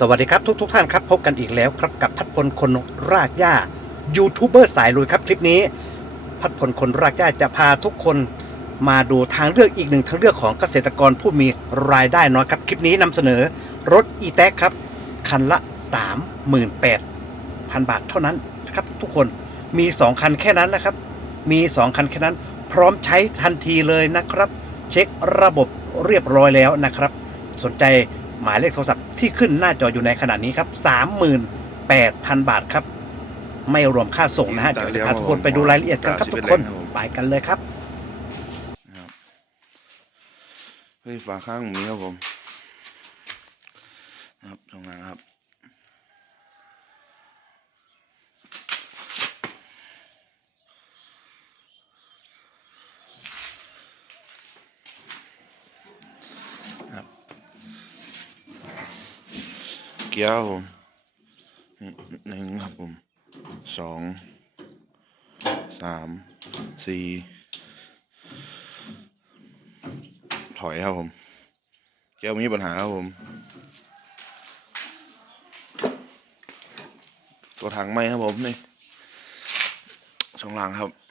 สวัสดีครับทุกทุกท่านครับ พบกันอีกแล้วครับกับพัดพลคนรากหญ้ายูทูบเบอร์สายลุยครับคลิปนี้ พัดพลคนรากหญ้าจะพาทุกคนมาดูทางเลือกอีกหนึ่งทางเลือกของเกษตรกรผู้มีรายได้น้อยครับ คลิปนี้นำเสนอรถอีแท็กครับ คันละ 38,000 บาทเท่านั้นนะครับทุกคนมี 2 คันแค่นั้นนะครับ มี 2 คันแค่นั้น พร้อมใช้ทันทีเลยนะครับ เช็คระบบเรียบร้อยแล้วนะครับ สนใจ หมายเลขโทรศัพท์ที่ขึ้นหน้าจออยู่ในขณะนี้ครับ 38,000 บาทครับ ไม่รวมค่าส่งนะฮะ เดี๋ยวจะพาทุกคนไปดูรายละเอียดกันครับทุกคน ไปกันเลยครับนะครับเฮ้ยฝาข้างมีครับผมนะครับตรงนั้นครับครับ กียร์ครับผมหนึ่งครับผมสองสามสี่ถอยครับผมแก้วมีปัญหาครับผม ตัวถังไหมครับผมนี่ช่องล่างครับ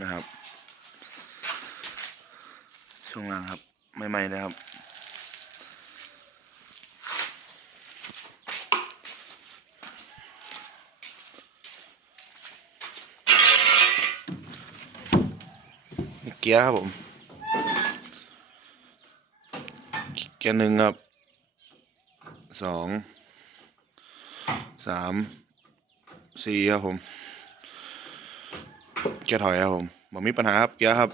นะครับ ช่วงล่างครับไม่ไม่นะครับ เกียร์ครับผม เกียร์หนึ่งครับสองสามสี่ครับผม เกียร์ถอยครับผมบ่มีปัญหาครับเกียร์ครับ